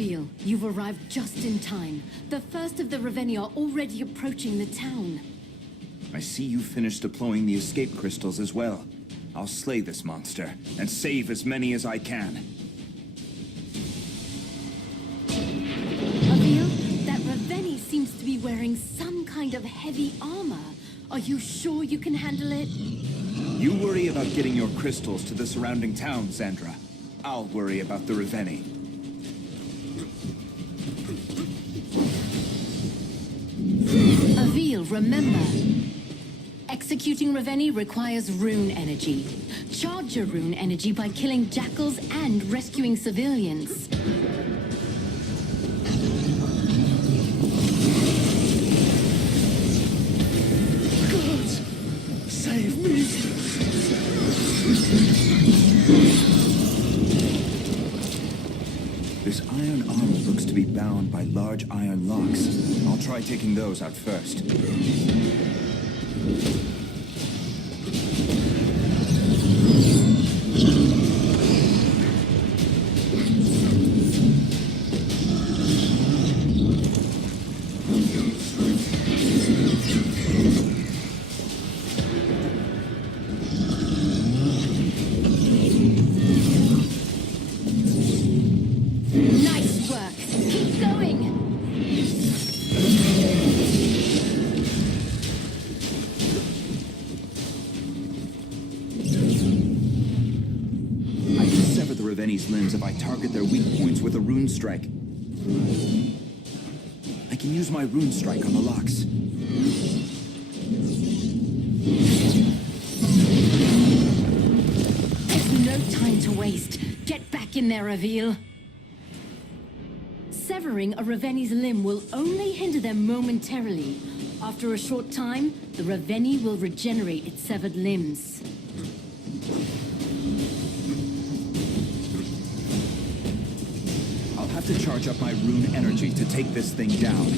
Avil, you've arrived just in time. The first of the Reveni are already approaching the town. I see you finished deploying the escape crystals as well. I'll slay this monster, and save as many as I can. Avil, that Reveni seems to be wearing some kind of heavy armor. Are you sure you can handle it? You worry about getting your crystals to the surrounding town, Sandra. I'll worry about the Reveni. Avil, remember. Executing Reveni requires rune energy. Charge your rune energy by killing jackals and rescuing civilians. God, save me! This iron armor looks to be bound by large iron locks. I'll try taking those out first. Nice work! Keep going! I can sever the Reveni's limbs if I target their weak points with a rune strike. I can use my rune strike on the locks. There's no time to waste. Get back in there, Avil. Severing a Reveni's limb will only hinder them momentarily. After a short time, the Reveni will regenerate its severed limbs. I'll have to charge up my rune energy to take this thing down.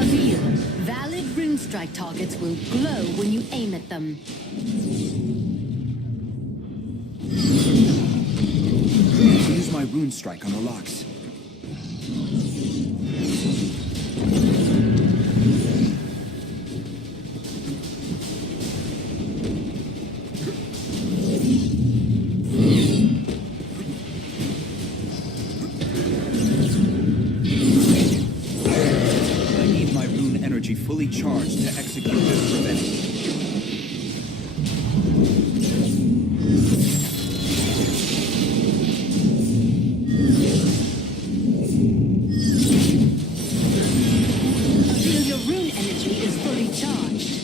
Avil, valid rune strike targets will glow when you aim at them. I'll use my rune strike on the locks. I need my rune energy fully charged to execute this revenge. Avil, your rune energy is fully charged.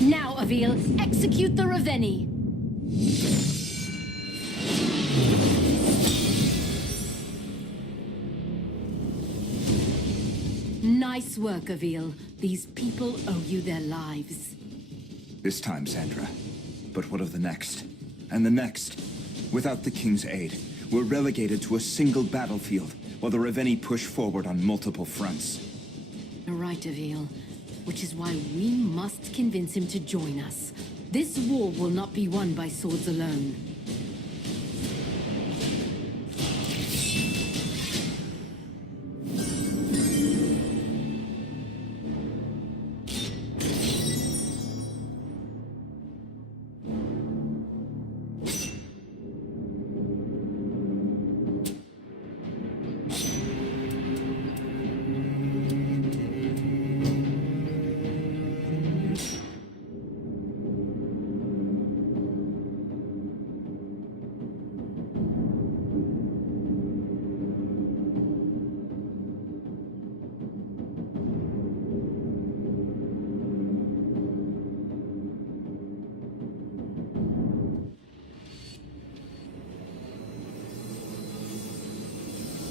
Now, Avil, execute the Reveni. Nice work, Avil. These people owe you their lives. This time, Sandra. But what of the next? And the next? Without the King's aid, we're relegated to a single battlefield, while the Reveni push forward on multiple fronts. You're right, Avil. Which is why we must convince him to join us. This war will not be won by swords alone.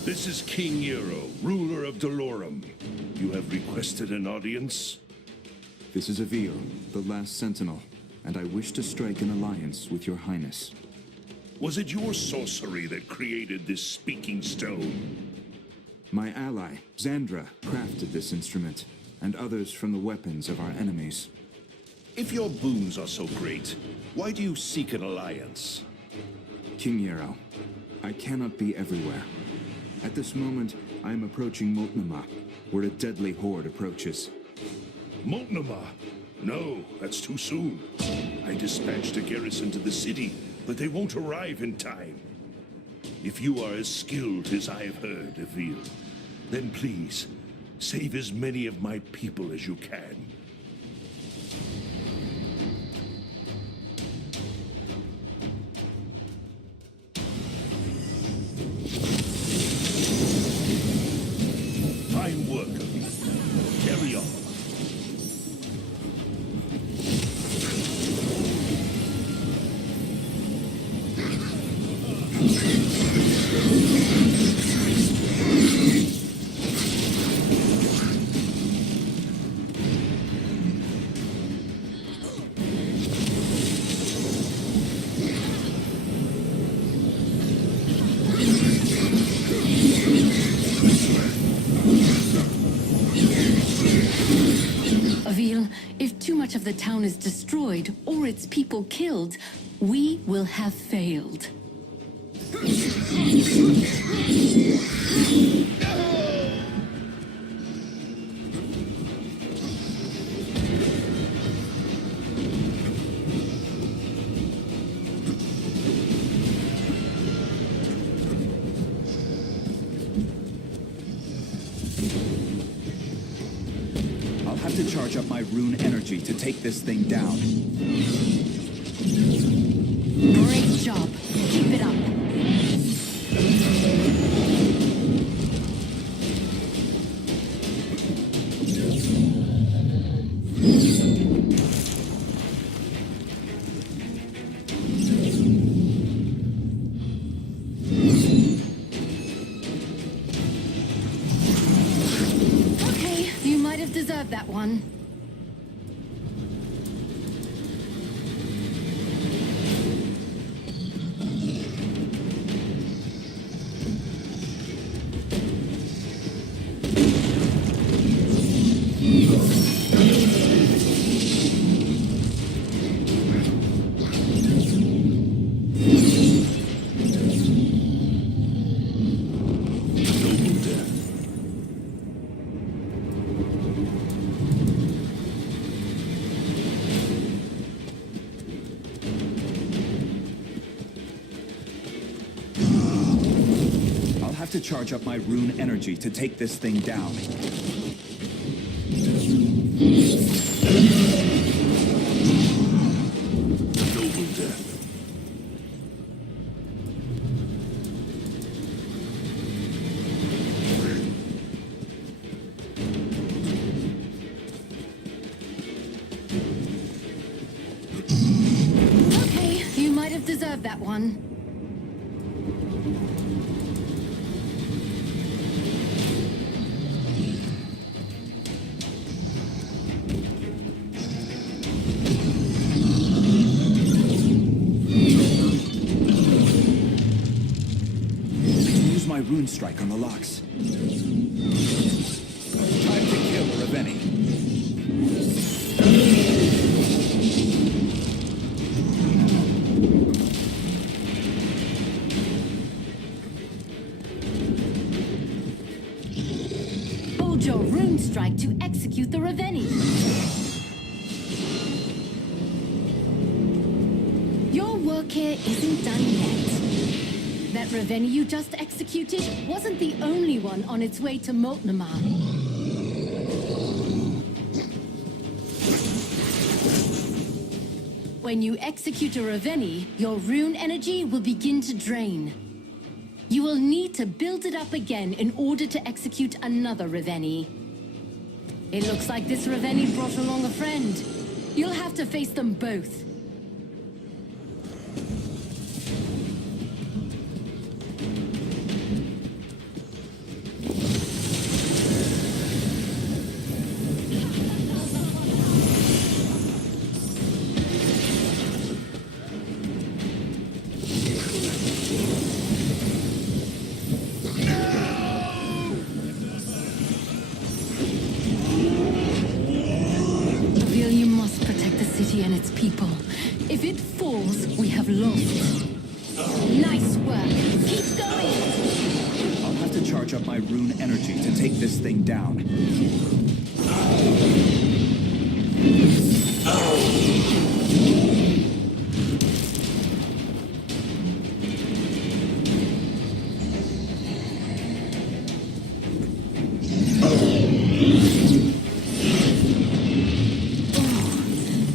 This is King Euro, ruler of Dolorum. You have requested an audience? This is Avil, the last sentinel, and I wish to strike an alliance with your highness. Was it your sorcery that created this speaking stone? My ally, Xandra, crafted this instrument, and others from the weapons of our enemies. If your boons are so great, why do you seek an alliance? King Yarrow, I cannot be everywhere. At this moment, I am approaching Moltnama, where a deadly horde approaches. Moltnama? No, that's too soon. I dispatched a garrison to the city, but they won't arrive in time. If you are as skilled as I have heard, Avil, then please, save as many of my people as you can. Fine work, Avil. Carry on. Avil, if too much of the town is destroyed or its people killed, we will have failed. I'll have to charge up my rune energy to take this thing down. Great job. Keep it up. Okay, you might have deserved that one. Noble death. I'll have to charge up my rune energy to take this thing down. Noble death. Okay, you might have deserved that one. Use my rune strike on the locks. Time to kill Raveni. Hold your rune strike to execute the Raveni. Your work here isn't done yet. That Raveni you just executed wasn't the only one on its way to Moltnama. When you execute a Raveni, your rune energy will begin to drain. You will need to build it up again in order to execute another Raveni. It looks like this Raveni brought along a friend. You'll have to face them both. city and its people. If it falls, we have lost. Nice work. Keep going. I'll have to charge up my rune energy to take this thing down.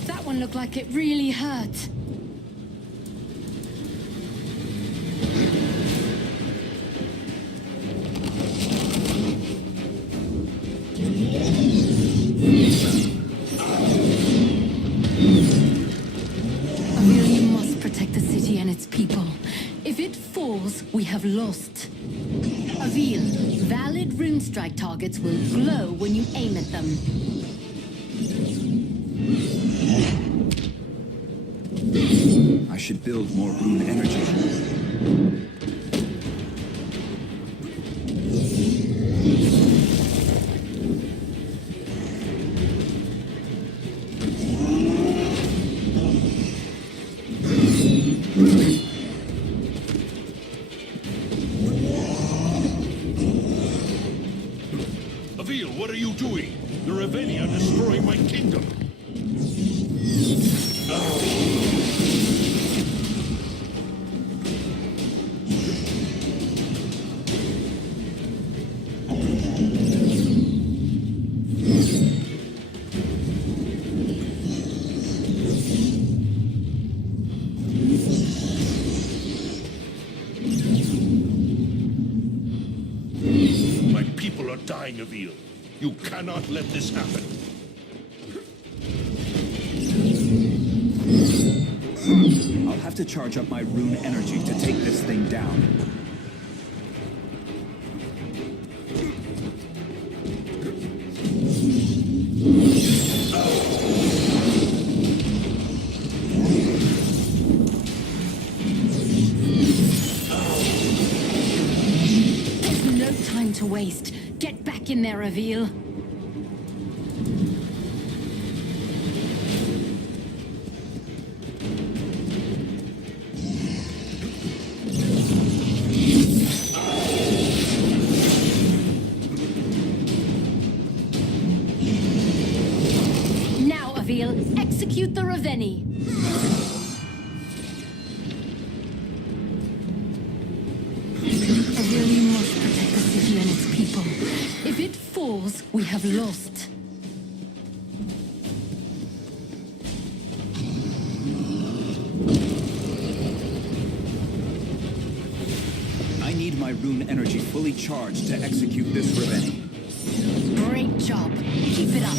That one looked like it really hurt. Avil, you must protect the city and its people. If it falls, we have lost. Avil, valid rune strike targets will glow when you aim at them. I should build more rune energy. Avil, what are you doing? The Reveni are destroying my kingdom. My people are dying, Avil. You cannot let this happen. I'll have to charge up my rune energy to take this thing down. There's no time to waste. Get back in there, Avil. Now, Avil, execute the Reveni. Avil, you must protect the city and its people. If it falls, we have lost. I need my rune energy fully charged to execute this Reveni. Great job. Keep it up.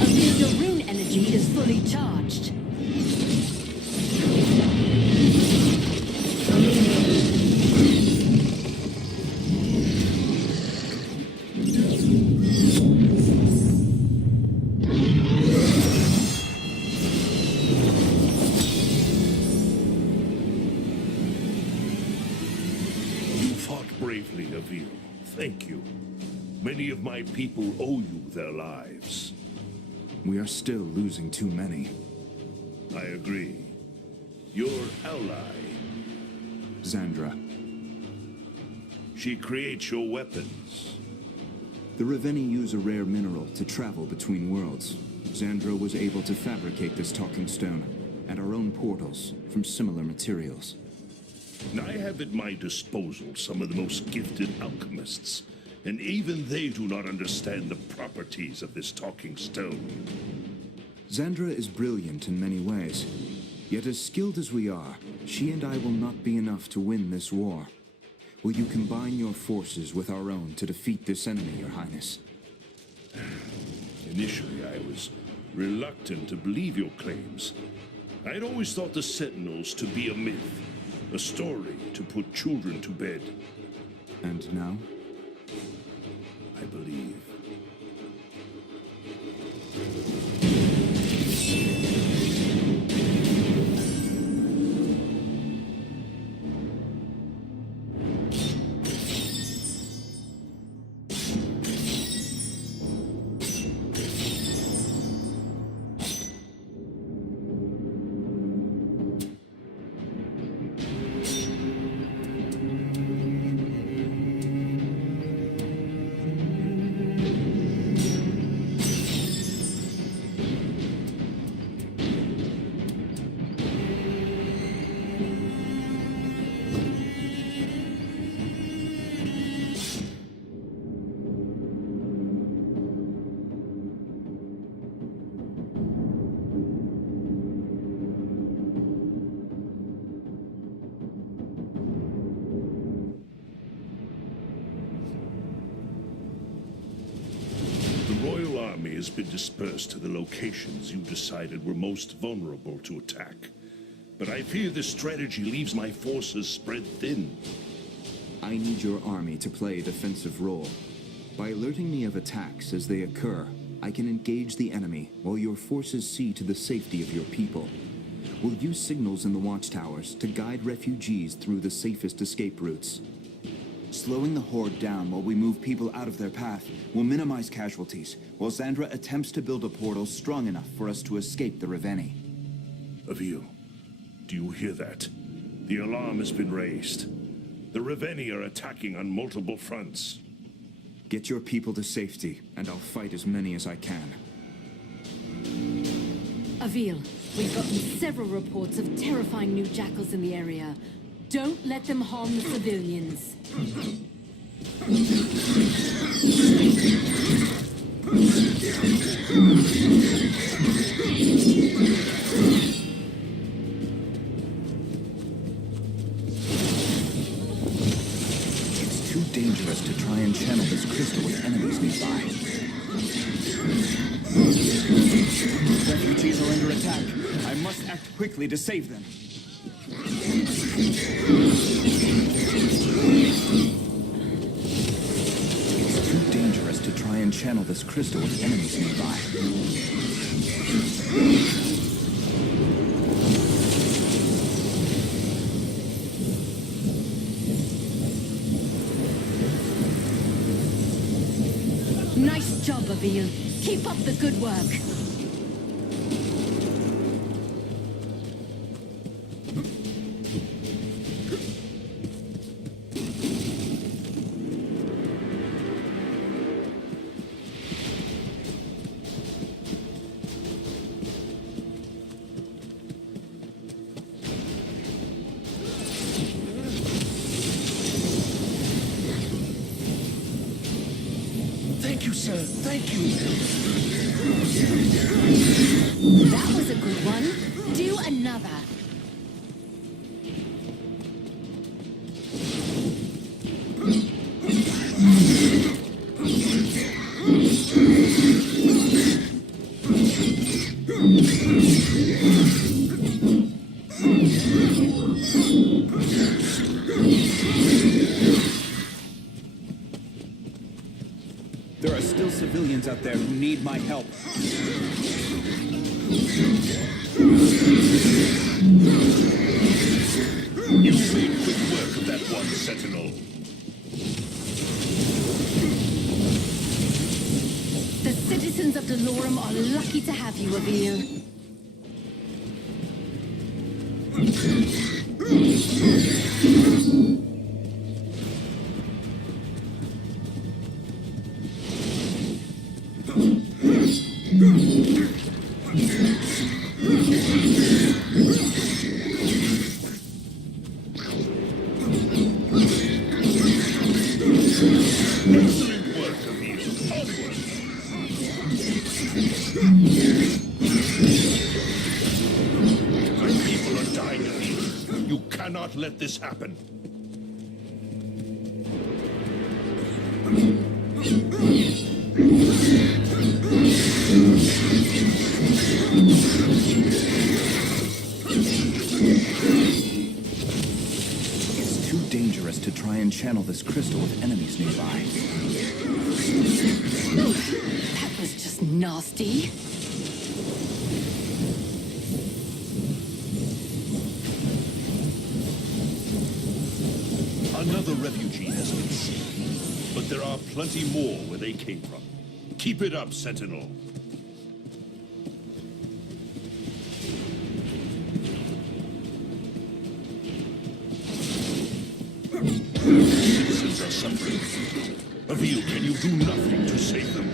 Avil, your rune energy is fully charged. You fought bravely, Avil. Thank you. Many of my people owe you their lives. We are still losing too many. I agree. Your ally, Xandra, she creates your weapons. the Reveni use a rare mineral to travel between worlds. Xandra was able to fabricate this talking stone and our own portals from similar materials. I have at my disposal some of the most gifted alchemists, and even they do not understand the properties of this talking stone. Xandra is brilliant in many ways. Yet as skilled as we are, she and I will not be enough to win this war. Will you combine your forces with our own to defeat this enemy, Your Highness? Initially, I was reluctant to believe your claims. I'd always thought the Sentinels to be a myth, a story to put children to bed. And now? I believe. Has been dispersed to the locations you decided were most vulnerable to attack. But I fear this strategy leaves my forces spread thin. I need your army to play a defensive role. By alerting me of attacks as they occur, I can engage the enemy while your forces see to the safety of your people. We'll use signals in the watchtowers to guide refugees through the safest escape routes. Slowing the Horde down while we move people out of their path will minimize casualties, while Zandra attempts to build a portal strong enough for us to escape the Reveni. Avil, do you hear that? The alarm has been raised. The Reveni are attacking on multiple fronts. Get your people to safety, and I'll fight as many as I can. Avil, we've gotten several reports of terrifying new jackals in the area. Don't let them harm the civilians. It's too dangerous to try and channel this crystal with enemies nearby. Refugees are under attack. I must act quickly to save them. It's too dangerous to try and channel this crystal with enemies nearby. Nice job, Avil. Keep up the good work. Thank you, sir. Thank you. That was a good one. Do another. There are still civilians out there who need my help. You made quick work of that one sentinel. The citizens of Delorum are lucky to have you, Avil. Excellent work, Avil. Onward. My people are dying, Avil. You cannot let this happen. It's too dangerous to try and channel this crystal with enemies nearby. That was just nasty. Another refugee has been seen, but there are plenty more where they came from. Keep it up, Sentinel. Citizens are suffering. Avil, can you do nothing to save them?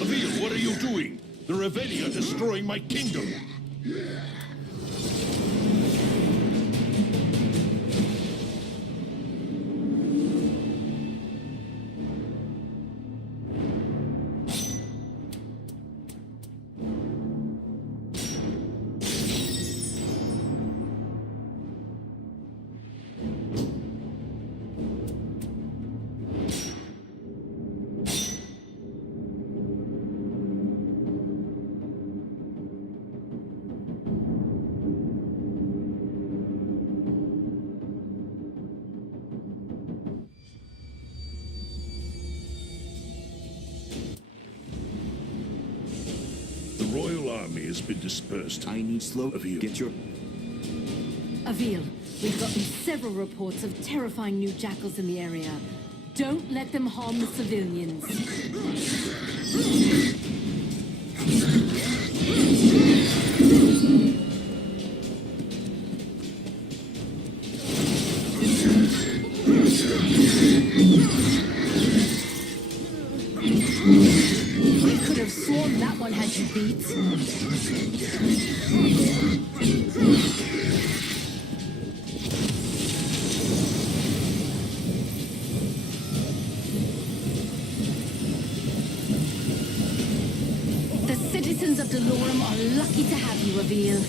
Avil, what are you doing? The Reveni are destroying my kingdom. The royal army has been dispersed. I need slow. Avil. Get your... Avil, we've gotten several reports of terrifying new jackals in the area. Don't let them harm the civilians. We could have sworn that one had you beat. The citizens of Delorum are lucky to have you, Avil.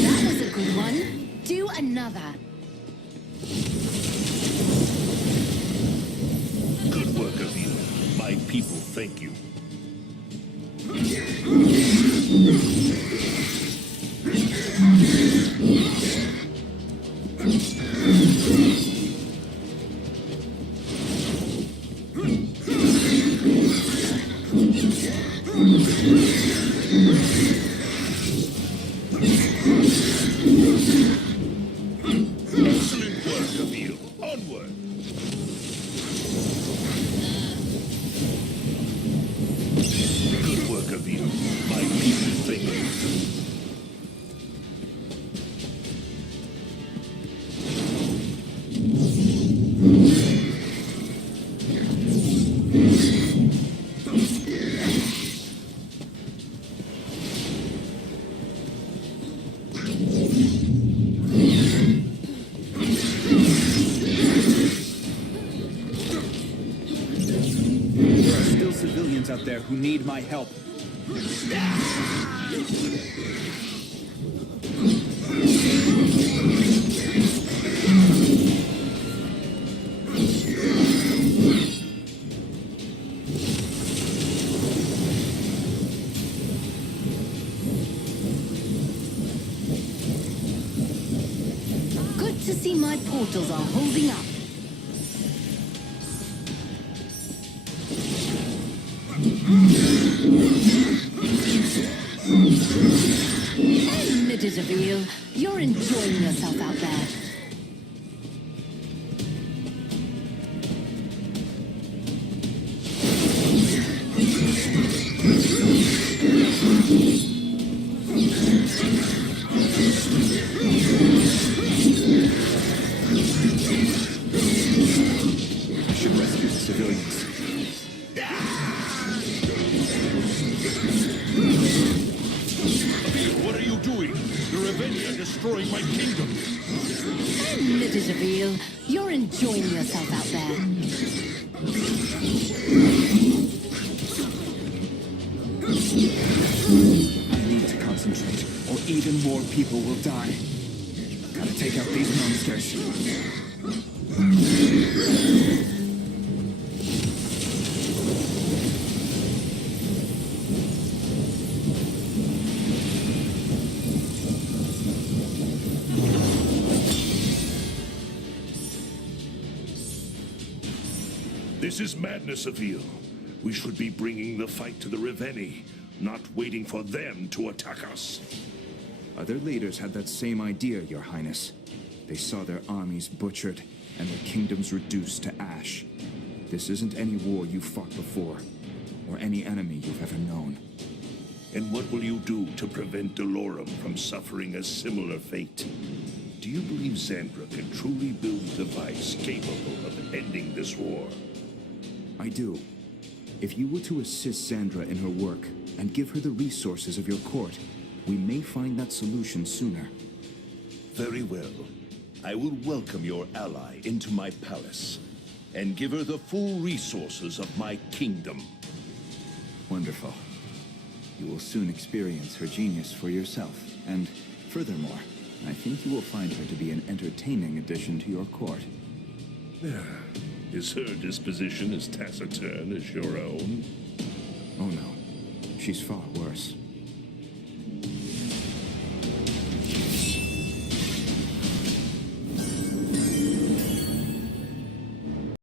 That was a good one. Do another. Good work, Avil. My people thank you. Excellent work, Avil. Onward. Good work, Avil. My people thank you. There are still civilians out there who need my help. Good to see my portals are holding up. Admit it, Avil. You're enjoying yourself out there. I should rescue the civilians. Avil, what are you doing? The Reveni are destroying my kingdom. Admit it, Avil. You're enjoying yourself out there. I need to concentrate, or even more people will die. take out these monsters. This is madness, Avil. We should be bringing the fight to the Reveni, not waiting for them to attack us. Other leaders had that same idea, Your Highness. They saw their armies butchered and their kingdoms reduced to ash. This isn't any war you've fought before, or any enemy you've ever known. And what will you do to prevent Delorum from suffering a similar fate? Do you believe Xandra can truly build a device capable of ending this war? I do. If you were to assist Xandra in her work and give her the resources of your court, we may find that solution sooner. Very well. I will welcome your ally into my palace and give her the full resources of my kingdom. Wonderful. You will soon experience her genius for yourself, and furthermore, I think you will find her to be an entertaining addition to your court. Is her disposition as taciturn as your own? Oh no, she's far worse.